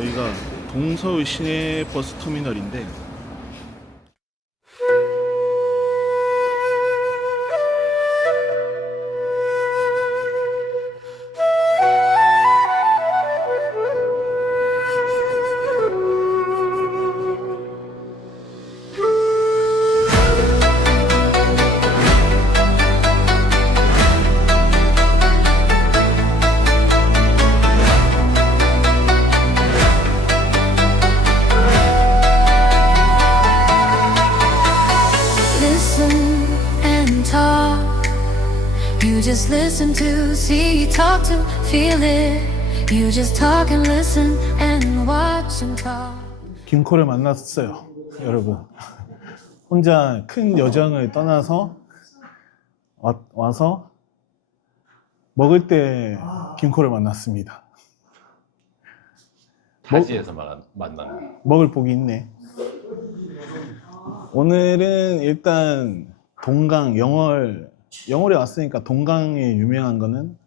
여기가 동서울 시내 버스 터미널인데 You just listen to, see, talk to, feel it. You just talk and listen and watch and talk. 김코를 만났어요, 여러분. 혼자 큰 여정을 떠나서 와서 먹을 때 김코를 만났습니다. 타지에서 만나는. 먹을 복이 있네. 오늘은 일단 동강 영월에 왔으니까 동강에 유명한 거는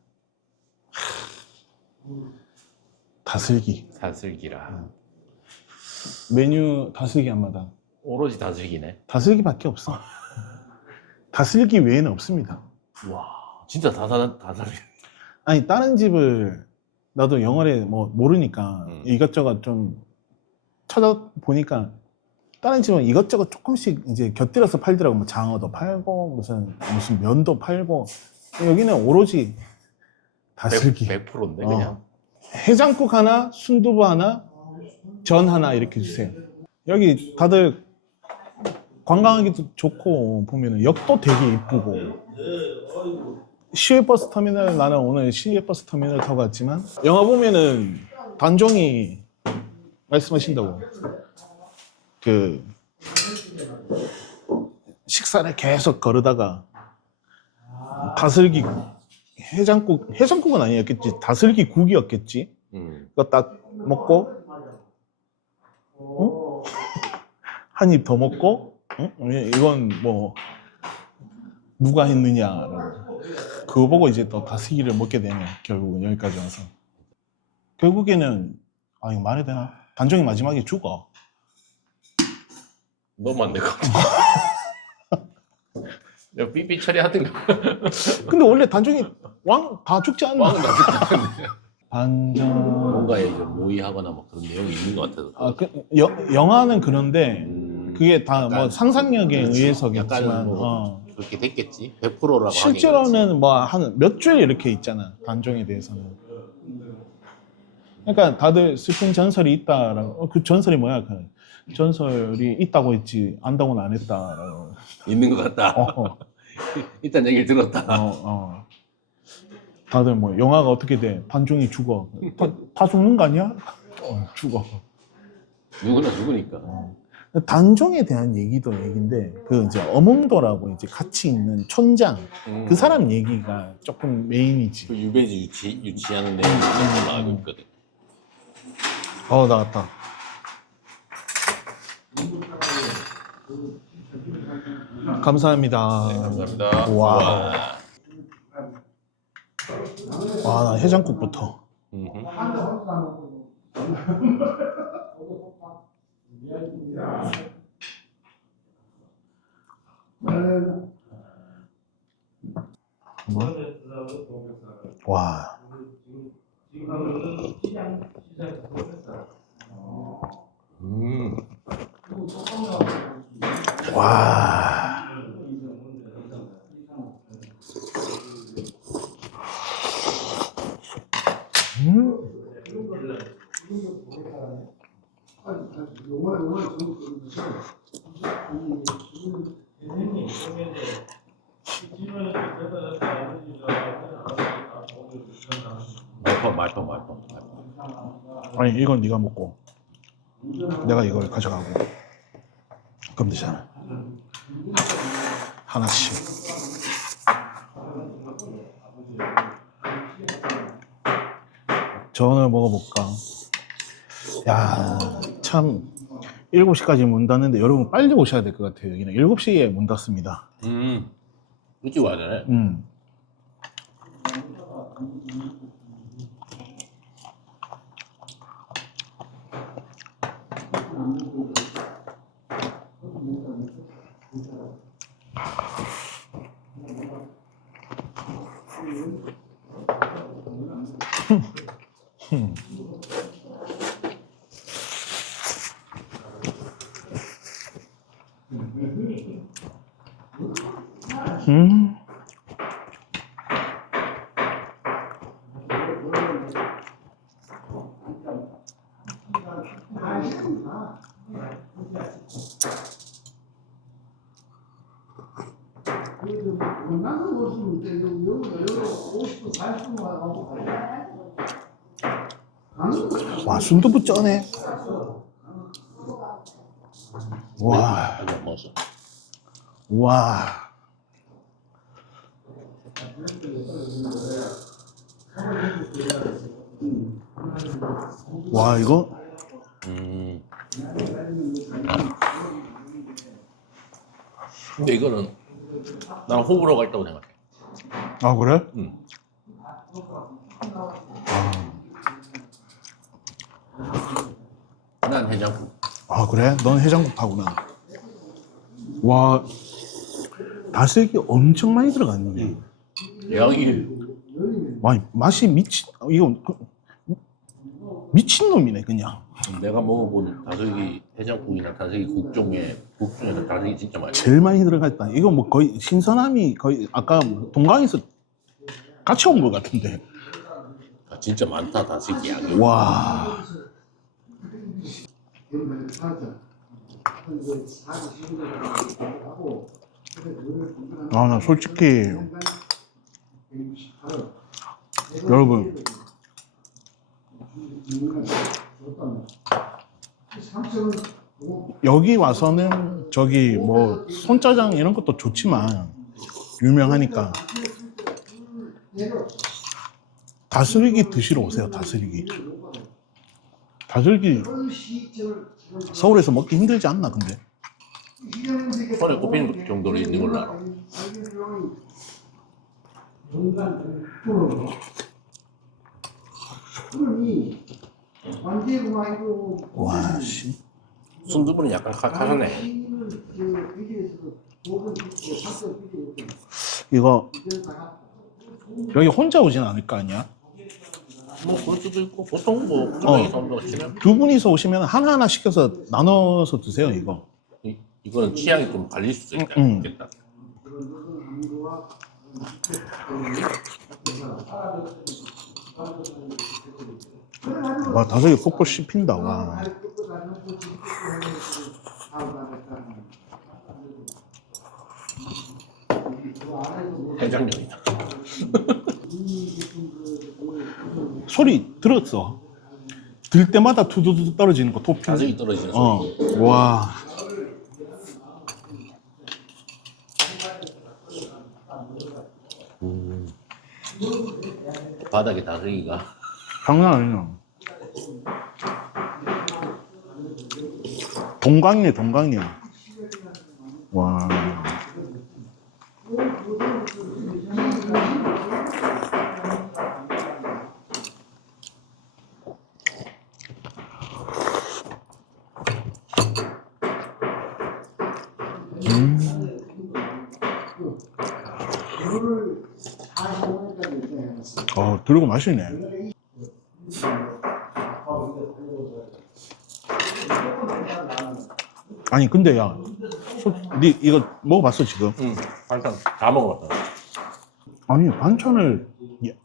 다슬기. 다슬기라. 메뉴 다슬기 한마당. 오로지 다슬기네. 다슬기밖에 없어. 다슬기 외에는 없습니다. 와, 진짜 다슬기. 아니 다른 집을 나도 영월에 뭐 모르니까 이것저것 좀 찾아보니까 다른 집은 이것저것 조금씩 이제 곁들여서 팔더라고. 뭐 장어도 팔고 무슨 면도 팔고. 여기는 오로지 다슬기. 100%인데 그냥. 해장국 하나, 순두부 하나, 전 하나 이렇게 주세요. 여기 다들 관광하기도 좋고 보면은 역도 되게 이쁘고. 시외버스 터미널, 나는 오늘 시외버스 터미널 타고 갔지만 영화 보면은 단종이 말씀하신다고. 그 식사를 계속 거르다가 다슬기 해장국은 아니었겠지. 다슬기 국이었겠지. 그거 딱 먹고 한 입 더 먹고 이건 뭐 누가 했느냐라고. 그거 보고 이제 또 다슬기를 먹게 되네. 결국은 여기까지 와서 결국에는 이거 말해야 되나? 단종이 마지막에 죽어. 너만 내가. 야, 삐삐 처리하든가. 근데 원래 단종이 왕 다 죽지 않나? 왕은 나중에 반전. 뭔가에 좀 모의하거나 뭐 그런 내용이 있는 것 같아서. 영화는 그런데 그게 다 뭐 약간, 상상력에 그렇지. 의해서겠지만 약간 뭐 그렇게 됐겠지. 100%라고 실제로는 뭐 한 몇 줄 이렇게 있잖아. 단종에 대해서는. 그러니까 다들 슬픈 전설이 있다라고. 그 전설이 뭐야? 그 전설이 있다고 했지 안다고는 안 했다라고. 있는 것 같다. 일단 얘기를 들었다. 다들 뭐 영화가 어떻게 돼? 단종이 죽어. 다 죽는 거 아니야? 죽어. 누구나 죽으니까. 단종에 대한 얘기도 얘기인데 그 이제 어몽도라고 이제 같이 있는 촌장 그 사람 얘기가 조금 메인이지. 그 유배지 유치하는 내용이 좀 나오고 있거든. 나왔다. 감사합니다. 네, 감사합니다. 와, 나 해장국부터. 와. 와. 말펑. 아니 이건 네가 먹고 내가 이걸 가져가고 그럼 되잖아. 하나씩. 전을 먹어볼까? 야, 참 7시까지 문 닫는데 여러분 빨리 오셔야 될 것 같아요. 여기는 7시에 문 닫습니다. 일찍 와야 되네. 음. 와, 순두부 쩌네. 와, 아직 안 먹었어. 와. 와, 이거 근데 이거는 나는 호불호가 있다고 생각해. 아, 그래? 응. 난 해장국. 아, 그래? 넌 해장국 파구나. 와, 다슬기 엄청 많이 들어갔네. 여기 와, 맛이 이거 미친놈이네, 그냥. 내가 먹어본 다슬기 해장국이나 다슬기 국 중에서 다슬기 진짜 많이. 제일 많이 들어갔다. 이거 뭐 거의 신선함이 거의 아까 동강에서 같이 온 것 같은데. 아, 진짜 많다 다슬기 양이. 와. 아, 나 솔직히 여러분 여기 와서는 저기 뭐 손짜장 이런 것도 좋지만 유명하니까 다슬기 드시러 오세요. 다슬기 서울에서 먹기 힘들지 않나 근데? 손에 꼽히는 정도로 있는 걸로 알아. 와, 씨. 순두부는 약간 칼칼하네. 이거 여기 혼자 오진 않을 거 아니야? 뭐 그럴 수도 있고 보통 뭐 두 명이서 한번 치면 두 분이서 오시면 하나하나 시켜서 나눠서 드세요 이거. 이거는 취향이 좀 갈릴 수도 있겠다. 와, 다슬기 폭폭 씹힌다. 와. 해장용이다. 소리 들었어. 들 때마다 투두두 떨어지는 거 토핑. 다슬기 떨어지는 소리. 와. 바닥에 다슬기가. 장난 아니야. 동강이네, 동강이야. 와. 들고 마시네. 아니 근데 야, 니 이거 먹어봤어 지금? 응. 반찬 다 먹어봤어. 아니 반찬을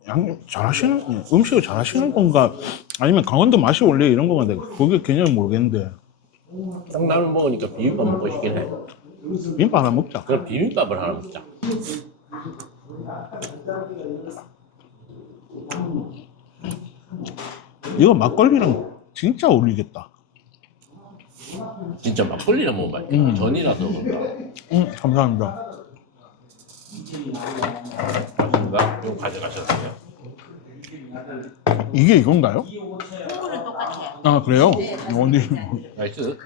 양념 잘하시는 음식을 잘하시는 건가? 아니면 강원도 맛이 원래 이런 건가? 내가 그게 개념을 모르겠는데. 짱라면 먹으니까 비빔밥 먹고 싶긴 해. 비빔밥 하나 먹자. 그럼 비빔밥을 하나 먹자. 이거 막걸리랑 진짜 어울리겠다. 진짜 막걸리랑 먹으면 맛있겠다. 전이라서 그런가. 감사합니다. 맛있는가? 이거 가져가셨어요. 이게 이건가요? 국물은 똑같아요. 아 그래요? 어디 나이스.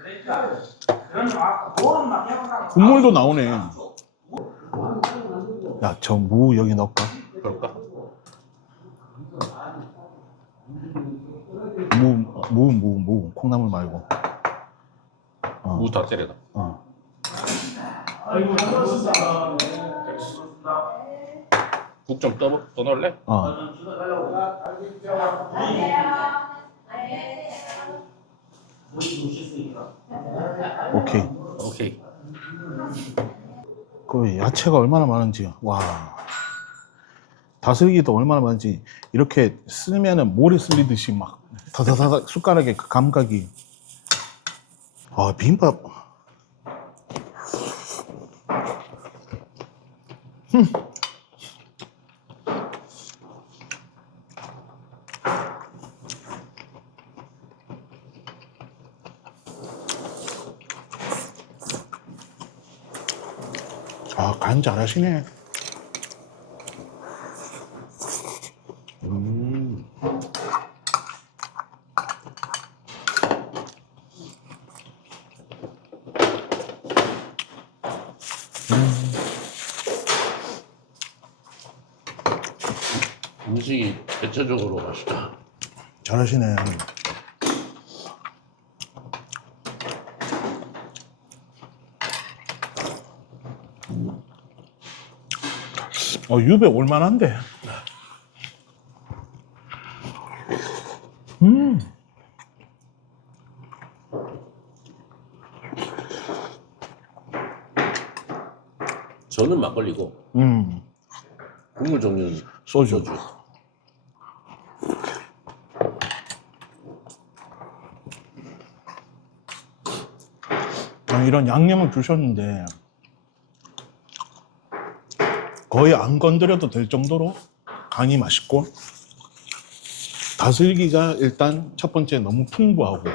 국물도 나오네. 야, 저 무 여기 넣을까? 그럴까? 무 콩나물 말고. 무 다 때려다. 국 좀 떠넣을래? 오케이. 오케이. 그 야채가 얼마나 많은지. 와. 다슬기도 얼마나 많은지. 이렇게 쓰면은 모래 쓸리듯이 막 다다다닥 숟가락에 그 감각이. 아, 비빔밥. 아, 간 잘하시네. 음식이 대체적으로 맛있다. 잘하시네. 유배 올만한데. 저는 막걸리고 국물 종류는 소주. 이런 양념을 주셨는데 거의 안 건드려도 될 정도로 간이 맛있고 다슬기가 일단 첫 번째 너무 풍부하고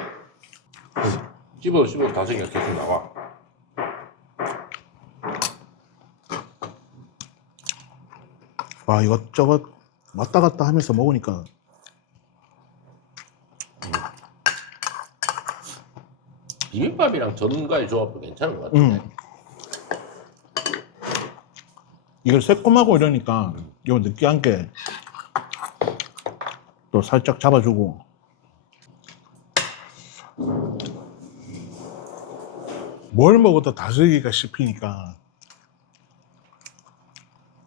씹어 다슬기가 계속 나와. 와, 이것저것 왔다 갔다 하면서 먹으니까 비빔밥이랑 전과의 조합도 괜찮은 것 같은데. 이걸 새콤하고 이러니까 요 느끼한 게 또 살짝 잡아주고. 뭘 먹어도 다슬기가 씹히니까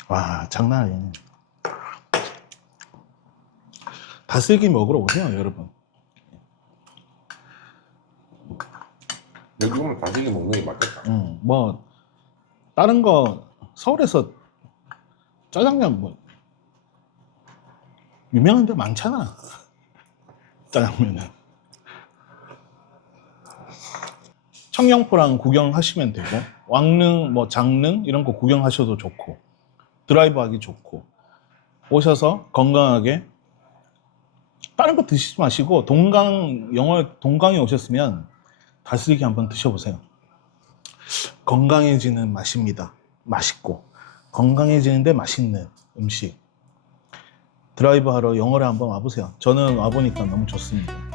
와, 장난 아니네. 다슬기 먹으러 오세요, 여러분. 여기 오면 다슬기 먹는 게 맞겠다. 뭐 다른 거 서울에서 짜장면 뭐 유명한 데 많잖아. 짜장면은 청룡포랑 구경하시면 되고 왕릉 뭐 장릉 이런 거 구경하셔도 좋고 드라이브 하기 좋고 오셔서 건강하게 다른 거 드시지 마시고 동강에 오셨으면 다슬기 한번 드셔보세요. 건강해지는 맛입니다. 맛있고 건강해지는데 맛있는 음식. 드라이브 하러 영월에 한번 와보세요. 저는 와보니까 너무 좋습니다.